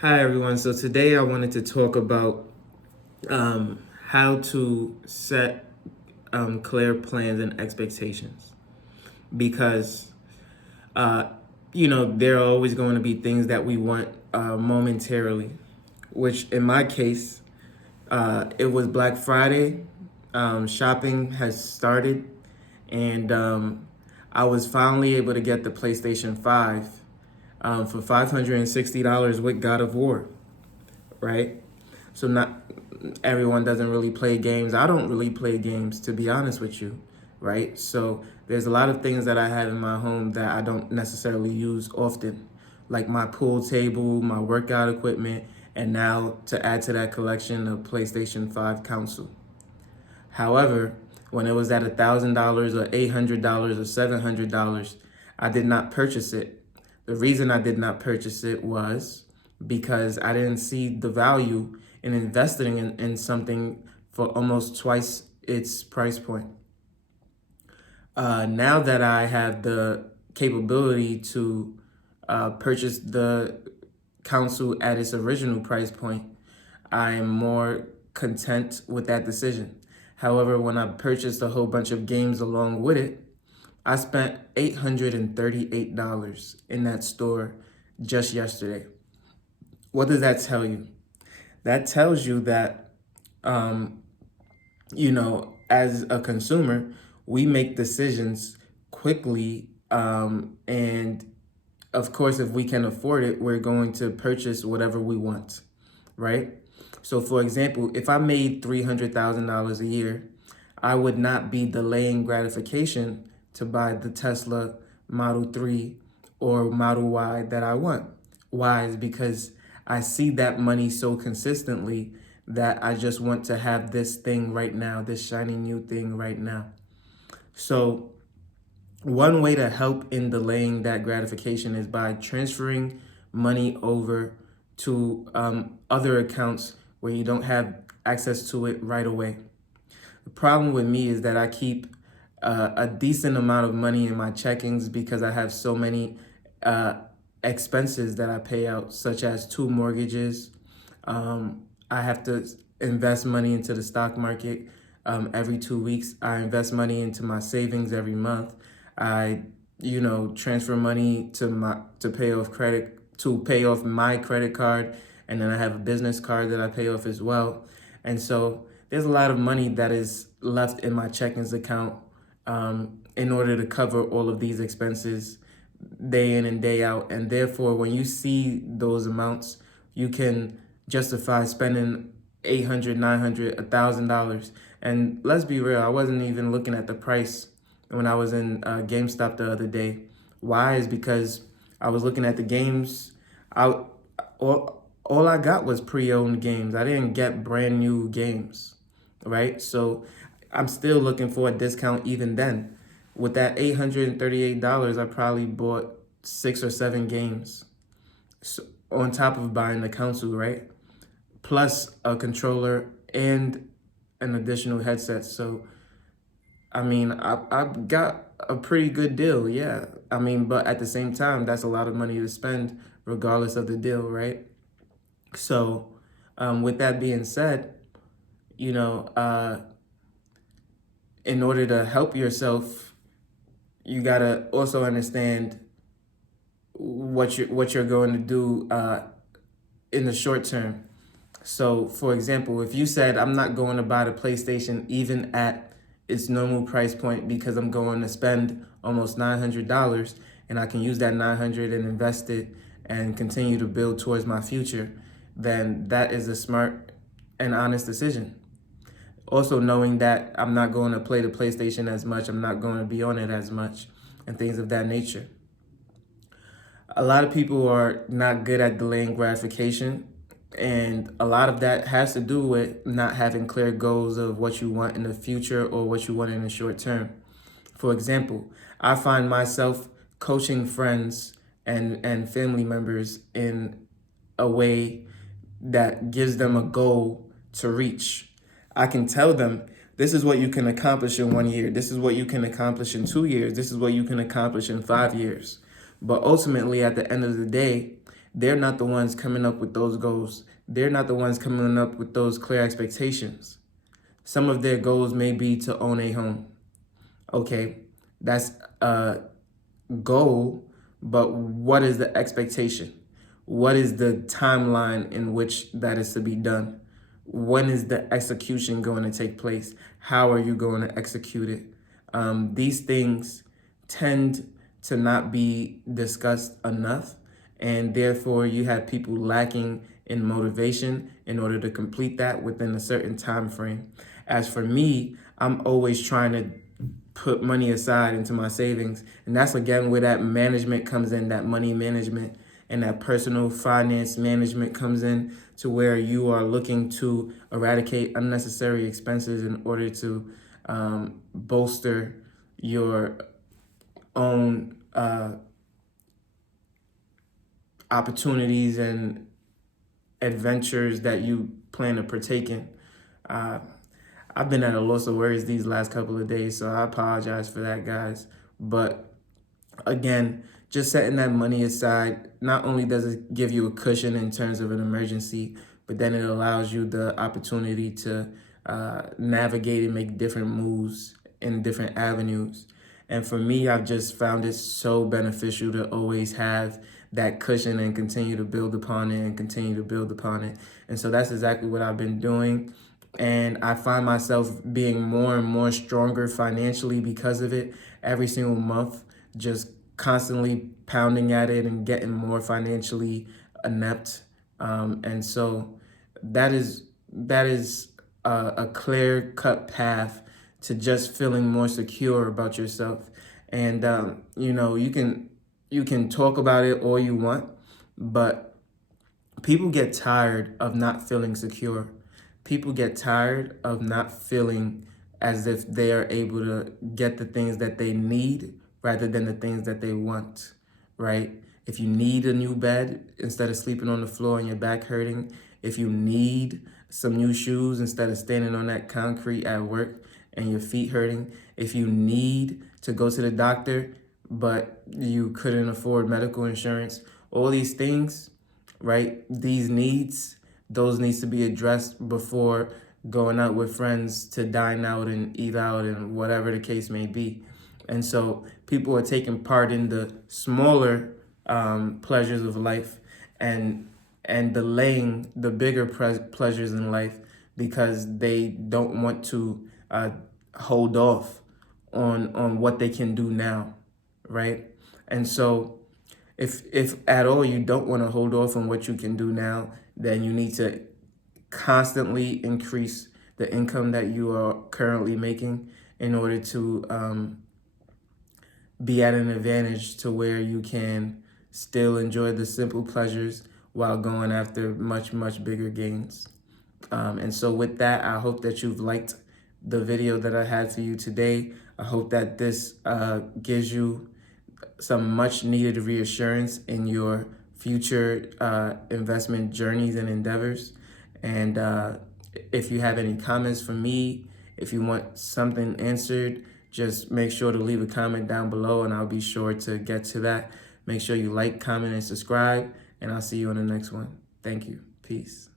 Hi, everyone. So today I wanted to talk about how to set clear plans and expectations because, uh, there are always going to be things that we want momentarily, which in my case, it was Black Friday. Shopping has started, and I was finally able to get the PlayStation 5 for $560 with God of War, right? So not everyone doesn't really play games. I don't really play games, to be honest with you, right? So there's a lot of things that I have in my home that I don't necessarily use often, like my pool table, my workout equipment, and now to add to that collection, the PlayStation 5 console. However, when it was at $1,000 or $800 or $700, I did not purchase it. The reason I did not purchase it was because I didn't see the value in investing in something for almost twice its price point. Now that I have the capability to purchase the console at its original price point, I am more content with that decision. However, when I purchased a whole bunch of games along with it, I spent $838 in that store just yesterday. What does that tell you? That tells you that, um, as a consumer, we make decisions quickly. And of course, if we can afford it, we're going to purchase whatever we want, right? So, for example, if I made $300,000 a year, I would not be delaying gratification to buy the Tesla Model 3 or Model Y that I want. Why? Is because I see that money so consistently that I just want to have this thing right now, this shiny new thing right now. So, one way to help in delaying that gratification is by transferring money over to other accounts where you don't have access to it right away. The problem with me is that I keep a decent amount of money in my checkings because I have so many uh, expenses that I pay out, such as two mortgages. I have to invest money into the stock market every 2 weeks. I invest money into my savings every month. I, transfer money to pay off my credit card, and then I have a business card that I pay off as well. And so there's a lot of money that is left in my checkings account in order to cover all of these expenses day in and day out. And therefore, when you see those amounts, you can justify spending 800, 900, $1,000. And let's be real, I wasn't even looking at the price when I was in GameStop the other day. Why? Is because I was looking at the games. I all I got was pre-owned games. I didn't get brand new games, right? So I'm still looking for a discount even then. With that $838, I probably bought 6 or 7 games. So on top of buying the console, right? Plus a controller and an additional headset. So I mean, I got a pretty good deal, yeah. I mean, but at the same time, that's a lot of money to spend regardless of the deal, right? So, with that being said, you know, uh, in order to help yourself, you gotta also understand what you're going to do in the short term. So, for example, if you said I'm not going to buy the PlayStation even at its normal price point because I'm going to spend almost $900 and I can use that 900 and invest it and continue to build towards my future, then that is a smart and honest decision. Also, knowing that I'm not going to play the PlayStation as much, I'm not going to be on it as much, and things of that nature. A lot of people are not good at delaying gratification, and a lot of that has to do with not having clear goals of what you want in the future or what you want in the short term. For example, I find myself coaching friends and family members in a way that gives them a goal to reach. I can tell them, this is what you can accomplish in 1 year. This is what you can accomplish in 2 years. This is what you can accomplish in 5 years. But ultimately, at the end of the day, They're not the ones coming up with those goals. They're not the ones coming up with those clear expectations. Some of their goals may be to own a home. Okay, that's a goal, but what is the expectation? What is the timeline in which that is to be done? When is the execution going to take place? How are you going to execute it? These things tend to not be discussed enough, and therefore you have people lacking in motivation in order to complete that within a certain time frame. As for me, I'm always trying to put money aside into my savings, and that's again where that management comes in, that money management and that personal finance management comes in, to where you are looking to eradicate unnecessary expenses in order to bolster your own opportunities and adventures that you plan to partake in. I've been at a loss of words these last couple of days, so I apologize for that, guys. But again, just setting that money aside, not only does it give you a cushion in terms of an emergency, but then it allows you the opportunity to navigate and make different moves in different avenues. And for me, I've just found it so beneficial to always have that cushion and continue to build upon it and continue to build upon it. And so that's exactly what I've been doing. And I find myself being more and more stronger financially because of it every single month, just constantly pounding at it and getting more financially inept. And so that is a clear cut path to just feeling more secure about yourself. And you can talk about it all you want, but people get tired of not feeling secure. People get tired of not feeling as if they are able to get the things that they need rather than the things that they want, right? If you need a new bed instead of sleeping on the floor and your back hurting, if you need some new shoes instead of standing on that concrete at work and your feet hurting, if you need to go to the doctor but you couldn't afford medical insurance, all these things, right? Those needs to be addressed before going out with friends to dine out and eat out and whatever the case may be. And so people are taking part in the smaller pleasures of life and delaying the bigger pleasures in life because they don't want to hold off on what they can do now, right? And so if at all you don't want to hold off on what you can do now, then you need to constantly increase the income that you are currently making in order to be at an advantage to where you can still enjoy the simple pleasures while going after much, much bigger gains. And so with that, I hope that you've liked the video that I had for you today. I hope that this gives you some much needed reassurance in your future investment journeys and endeavors. And if you have any comments for me, if you want something answered, just make sure to leave a comment down below and I'll be sure to get to that. Make sure you like, comment, and subscribe, and I'll see you on the next one. Thank you. Peace.